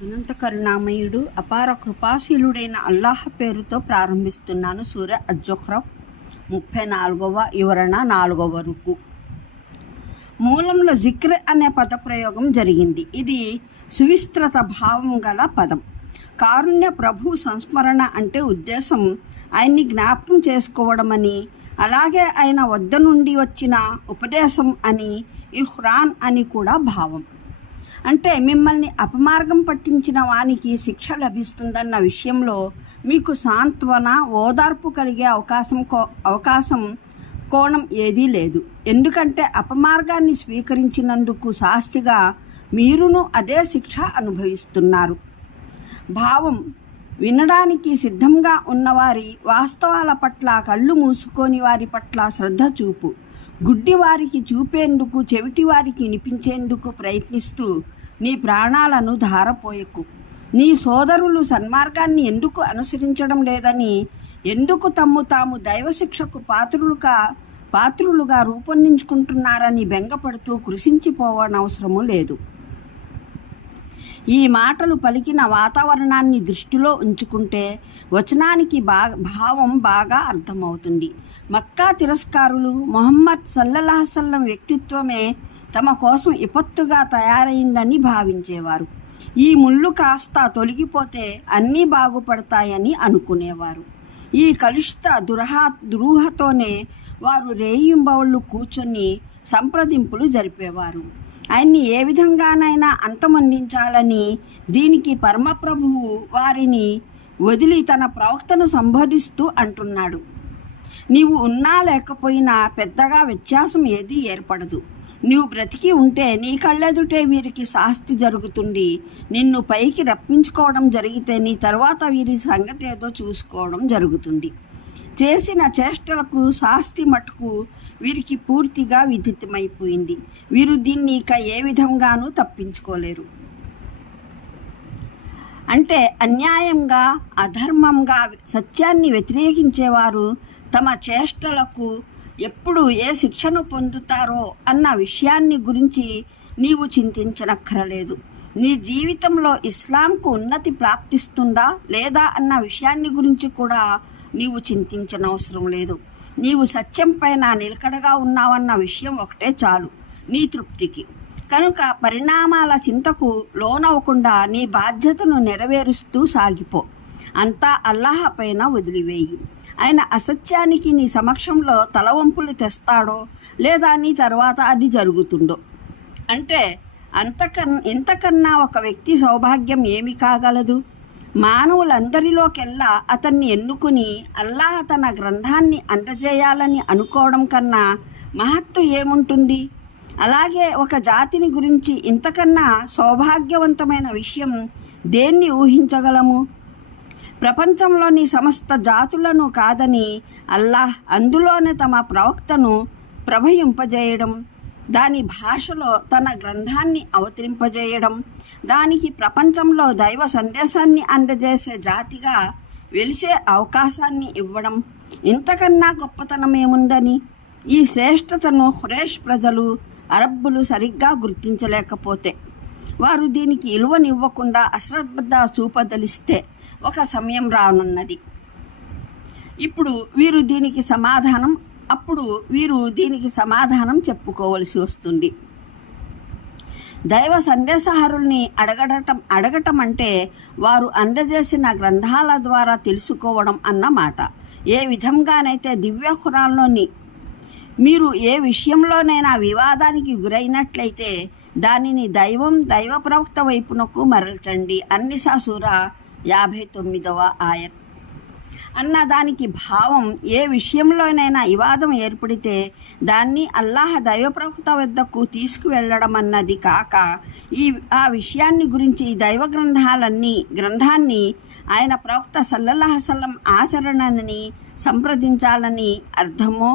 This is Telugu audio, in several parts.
అనంత కరుణామయుడు అపార కృపాశీలుడైన అల్లాహ్ పేరుతో ప్రారంభిస్తున్నాను. సూర అజ్-జుఖ్రఫ్ 34వ వివరణ 4వ వరకు. మూలంలో జిక్ర్ అనే పదప్రయోగం జరిగింది. ఇది సువిస్తృత భావం గల పదం. కారుణ్య ప్రభు సంస్మరణ అంటే ఉద్దేశం ఆయన్ని జ్ఞాపకం చేసుకోవడమని, అలాగే ఆయన వద్ద నుండి వచ్చిన ఉపదేశం అని, ఇహ్రాన్ అని కూడా భావం. అంటే మిమ్మల్ని అపమార్గం పట్టించిన వానికి శిక్ష లభిస్తుందన్న విషయంలో మీకు సాంత్వన, ఓదార్పు కలిగే అవకాశం కోణం ఏదీ లేదు. ఎందుకంటే అపమార్గాన్ని స్వీకరించినందుకు శాస్తిగా మీరును అదే శిక్ష అనుభవిస్తున్నారు. భావం వినడానికి సిద్ధంగా ఉన్నవారి వాస్తవాల పట్ల కళ్ళు మూసుకొని వారి పట్ల శ్రద్ధ చూపు. గుడ్డి వారికి చూపేందుకు, చెవిటి వారికి వినిపించేందుకు ప్రయత్నిస్తూ నీ ప్రాణాలను ధారపోయకు. నీ సోదరులు సన్మార్గాన్ని ఎందుకు అనుసరించడం లేదని, ఎందుకు తమ్ము తాము దైవశిక్షకు పాత్రులుగా రూపొందించుకుంటున్నారని బెంగపడుతూ కృషించిపోవనవసరము లేదు. ఈ మాటలు పలికిన వాతావరణాన్ని దృష్టిలో ఉంచుకుంటే వచనానికి భావం బాగా అర్థమవుతుంది. మక్కా తిరస్కారులు ముహమ్మద్ సల్లల్లాహు అలైహి వసల్లం వ్యక్తిత్వమే తమ కోసం విపత్తుగా తయారైందని భావించేవారు. ఈ ముళ్ళు కాస్త తొలగిపోతే అన్నీ బాగుపడతాయని అనుకునేవారు. ఈ కలుషిత దురూహతోనే వారు రేయింబవళ్ళు కూర్చొని సంప్రదింపులు జరిపేవారు. ఆయన్ని ఏ విధంగానైనా అంతమొందించాలని. దీనికి పరమప్రభువు వారిని వదిలి తన ప్రవక్తను సంబోధిస్తూ అంటున్నాడు, నీవు ఉన్నా లేకపోయినా పెద్దగా వ్యత్యాసం ఏదీ ఏర్పడదు. నీవు బ్రతికి ఉంటే నీ కళ్ళెదుటే వీరికి శాస్తి జరుగుతుంది. నిన్ను పైకి రప్పించుకోవడం జరిగితే నీ తర్వాత వీరి సంగతి ఏదో చూసుకోవడం జరుగుతుంది. చేసిన చేష్టలకు శాస్తి మటుకు వీరికి పూర్తిగా విదితమైపోయింది. వీరు దీన్ని ఇక ఏ విధంగానూ తప్పించుకోలేరు. అంటే అన్యాయంగా, అధర్మంగా సత్యాన్ని వ్యతిరేకించేవారు తమ చేష్టలకు ఎప్పుడు ఏ శిక్షను పొందుతారో అన్న విషయాన్ని గురించి నీవు చింతించనక్కరలేదు. నీ జీవితంలో ఇస్లాంకు ఉన్నతి ప్రాప్తిస్తుందా లేదా అన్న విషయాన్ని గురించి కూడా నీవు చింతించనవసరం లేదు. నీవు సత్యం పైన నిలకడగా ఉన్నావన్న విషయం ఒకటే చాలు నీ తృప్తికి. కనుక పరిణామాల చింతకు లోనవ్వకుండా నీ బాధ్యతను నెరవేరుస్తూ సాగిపో. అంతా అల్లాహ్ పైన వదిలివేయి. ఆయన అసత్యానికి నీ సమక్షంలో తలవంపులు తెస్తాడో లేదా నీ తర్వాత అది జరుగుతుందో. అంటే ఇంతకన్నా ఒక వ్యక్తి సౌభాగ్యం ఏమి కాగలదు? మానవులందరిలోకెల్లా అతన్ని ఎన్నుకుని అల్లాహ్ తన గ్రంథాన్ని అందజేయాలని అనుకోవడం కన్నా మహత్తు ఏముంటుంది? అలాగే ఒక జాతిని గురించి ఇంతకన్నా సౌభాగ్యవంతమైన విషయం దేన్ని ఊహించగలము? ప్రపంచంలోని సమస్త జాతులను కాదని అల్లాహ్ అందులోనే తమ ప్రవక్తను ప్రభయింపజేయడం, దాని భాషలో తన గ్రంథాన్ని అవతరింపజేయడం, దానికి ప్రపంచంలో దైవ సందేశాన్ని అందజేసే జాతిగా వెలిసే అవకాశాన్ని ఇవ్వడం, ఇంతకన్నా గొప్పతనం ఏముందని? ఈ శ్రేష్టతను ఖురైష్ ప్రజలు, అరబ్బులు సరిగ్గా గుర్తించలేకపోతే, వారు దీనికి విలువనివ్వకుండా అశ్రద్ధ చూపదలిస్తే ఒక సమయం రానున్నది. అప్పుడు వీరు దీనికి సమాధానం చెప్పుకోవలసి వస్తుంది. దైవ సందేశహరుల్ని అడగటం అంటే వారు అందజేసిన గ్రంథాల ద్వారా తెలుసుకోవడం అన్నమాట. ఏ విధంగానైతే దివ్య ఖురాన్లోని మీరు ఏ విషయంలోనైనా వివాదానికి గురైనట్లయితే దానిని దైవ ప్రవక్త వైపునకు మరల్చండి. అన్నిసా సూర 59వ ఆయత్. అన్న దానికి భావం, ఏ విషయంలోనైనా వివాదం ఏర్పడితే దాన్ని అల్లాహ్ దైవ ప్రవక్త వద్దకు తీసుకువెళ్ళడం అన్నది కాక, ఆ విషయాన్ని గురించి దైవ గ్రంథాన్ని ఆయన ప్రవక్త సల్లల్లాహు అలైహి వసల్లం ఆచరణని సంప్రదించాలని అర్థమో.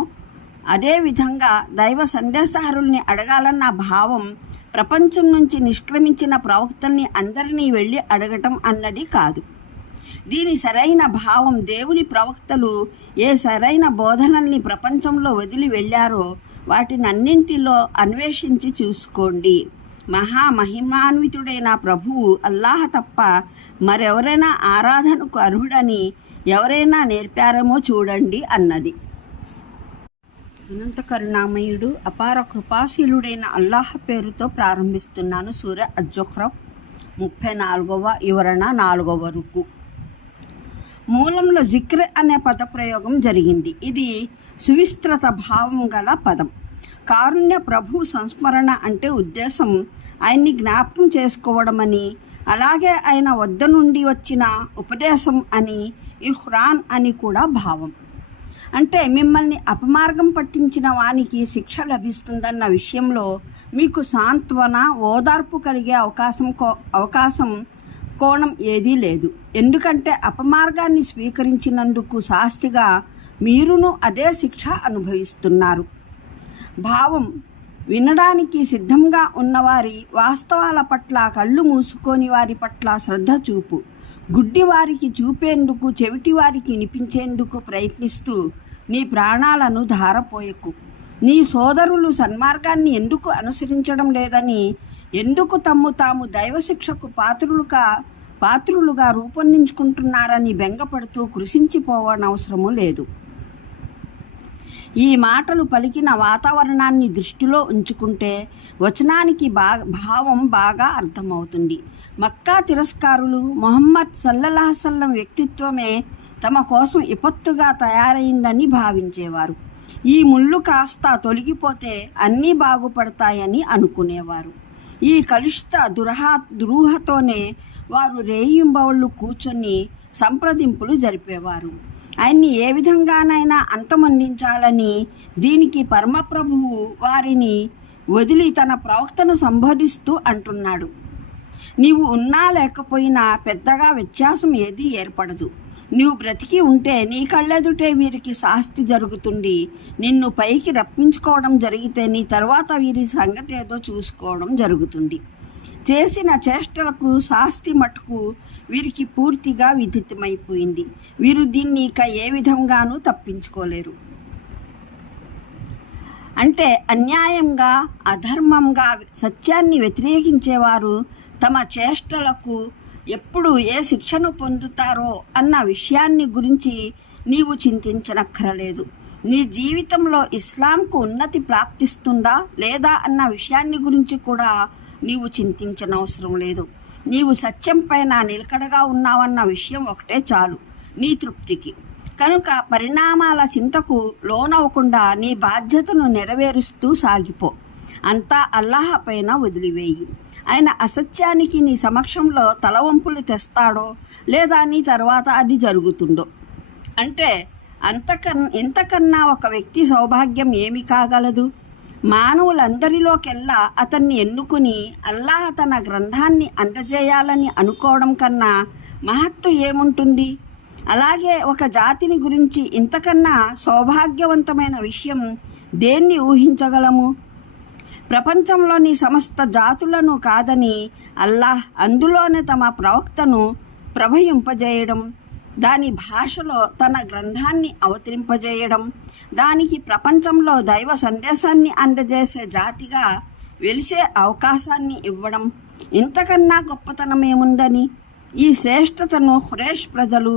అదేవిధంగా దైవ సందేశహరుల్ని అడగాలన్న భావం ప్రపంచం నుంచి నిష్క్రమించిన ప్రవక్తల్ని అందరినీ వెళ్ళి అడగటం అన్నది కాదు. దీని సరైన భావం, దేవుని ప్రవక్తలు ఏ సరైన బోధనల్ని ప్రపంచంలో వదిలి వెళ్ళారో వాటినన్నింటిలో అన్వేషించి చూసుకోండి. మహామహిమాన్వితుడైన ప్రభువు అల్లాహ్ తప్ప మరెవరైనా ఆరాధనకు అర్హుడని ఎవరైనా నేర్పారేమో చూడండి అన్నది. అనంత కరుణామయుడు అపార కృపాశీలుడైన అల్లాహ్ పేరుతో ప్రారంభిస్తున్నాను. సూరా అజ్-జుఖ్రఫ్ 34వ వివరణ 4వ రుకు. మూలంలో జిక్ర్ అనే పదప్రయోగం జరిగింది. ఇది సువిస్తృత భావం గల పదం. కారుణ్య ప్రభు సంస్మరణ అంటే ఉద్దేశం ఆయన్ని జ్ఞాపకం చేసుకోవడమని, అలాగే ఆయన వద్ద నుండి వచ్చిన ఉపదేశం అని, ఇహ్రాన్ అని కూడా భావం. అంటే మిమ్మల్ని అపమార్గం పట్టించిన వానికి శిక్ష లభిస్తుందన్న విషయంలో మీకు సాంత్వన, ఓదార్పు కలిగే అవకాశం కోణం ఏదీ లేదు. ఎందుకంటే అపమార్గాన్ని స్వీకరించినందుకు శాస్తిగా మీరును అదే శిక్ష అనుభవిస్తున్నారు. భావం వినడానికి సిద్ధంగా ఉన్నవారి వాస్తవాల పట్ల కళ్ళు మూసుకొని వారి పట్ల శ్రద్ధ చూపు. గుడ్డి వారికి చూపేందుకు, చెవిటి వారికి వినిపించేందుకు ప్రయత్నిస్తూ నీ ప్రాణాలను ధారపోయకు. నీ సోదరులు సన్మార్గాన్ని ఎందుకు అనుసరించడం లేదని, ఎందుకు తమ్ము తాము దైవశిక్షకు పాత్రులుగా రూపొందించుకుంటున్నారని బెంగపడుతూ కృషించిపోవనవసరము లేదు. ఈ మాటలు పలికిన వాతావరణాన్ని దృష్టిలో ఉంచుకుంటే వచనానికి భావం బాగా అర్థమవుతుంది. మక్కా తిరస్కారులు ముహమ్మద్ సల్లల్లాహు అలైహి వసల్లం వ్యక్తిత్వమే తమ కోసం విపత్తుగా తయారైందని భావించేవారు. ఈ ముళ్ళు కాస్త తొలగిపోతే అన్నీ బాగుపడతాయని అనుకునేవారు. ఈ కలుషిత దురూహతోనే వారు రేయింబవళ్ళు కూర్చొని సంప్రదింపులు జరిపేవారు. ఆయన్ని ఏ విధంగానైనా అంతమొందించాలని. దీనికి పరమప్రభువు వారిని వదిలి తన ప్రవక్తను సంబోధిస్తూ అంటున్నాడు, నీవు ఉన్నా లేకపోయినా పెద్దగా వ్యత్యాసం ఏదీ ఏర్పడదు. నీవు బ్రతికి ఉంటే నీ కళ్ళెదుటే వీరికి శాస్తి జరుగుతుంది. నిన్ను పైకి రప్పించుకోవడం జరిగితే నీ తర్వాత వీరి సంగతి ఏదో చూసుకోవడం జరుగుతుంది. చేసిన చేష్టలకు శాస్తి మటుకు వీరికి పూర్తిగా విదితమైపోయింది. వీరు దీన్ని ఇక ఏ విధంగానూ తప్పించుకోలేరు. అంటే అన్యాయంగా, అధర్మంగా సత్యాన్ని వ్యతిరేకించేవారు తమ చేష్టలకు ఎప్పుడు ఏ శిక్షను పొందుతారో అన్న విషయాన్ని గురించి నీవు చింతించనక్కరలేదు. నీ జీవితంలో ఇస్లాంకు ఉన్నతి ప్రాప్తిస్తుందా లేదా అన్న విషయాన్ని గురించి కూడా నీవు చింతించనవసరం లేదు. నీవు సత్యం పైన నిలకడగా ఉన్నావన్న విషయం ఒకటే చాలు నీ తృప్తికి. కనుక పరిణామాల చింతకు లోనవ్వకుండా నీ బాధ్యతను నెరవేరుస్తూ సాగిపో. అంతా అల్లాహ్ పైన వదిలివేయి. ఆయన అసత్యానికి నీ సమక్షంలో తలవంపులు తెస్తాడో లేదా నీ తర్వాత అది జరుగుతుందో. అంటే ఇంతకన్నా ఒక వ్యక్తి సౌభాగ్యం ఏమి కాగలదు? మానవులందరిలోకెల్లా అతన్ని ఎన్నుకుని అల్లాహ్ తన గ్రంథాన్ని అందజేయాలని అనుకోవడం కన్నా మహత్తు ఏముంటుంది? అలాగే ఒక జాతిని గురించి ఇంతకన్నా సౌభాగ్యవంతమైన విషయం దేన్ని ఊహించగలము? ప్రపంచంలోని సమస్త జాతులను కాదని అల్లాహ్ అందులోనే తమ ప్రవక్తను ప్రభయింపజేయడం, దాని భాషలో తన గ్రంథాన్ని అవతరింపజేయడం, దానికి ప్రపంచంలో దైవ సందేశాన్ని అందజేసే జాతిగా వెలిసే అవకాశాన్ని ఇవ్వడం, ఇంతకన్నా గొప్పతనమేముందని? ఈ శ్రేష్టతను ఖురైష్ ప్రజలు,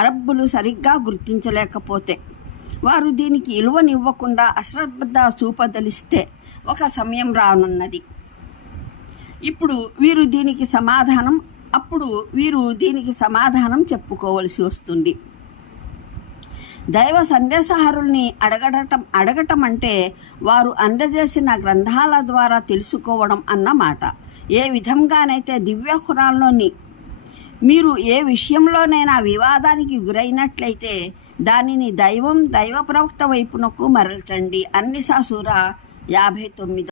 అరబ్బులు సరిగ్గా గుర్తించలేకపోతే, వారు దీనికి విలువనివ్వకుండా అశ్రద్ధ చూపదలిస్తే ఒక సమయం రానున్నది. వీరు దీనికి సమాధానం చెప్పుకోవలసి వస్తుంది. దైవ సందేశహరుల్ని అడగటం అంటే వారు అందజేసిన గ్రంథాల ద్వారా తెలుసుకోవడం అన్నమాట. ఏ విధంగానైతే దివ్య ఖురాన్లోని మీరు ఏ విషయంలోనైనా వివాదానికి గురైనట్లయితే దానిని దైవ ప్రవక్త వైపునకు మరల్చండి. అన్నిసా సూరా 59.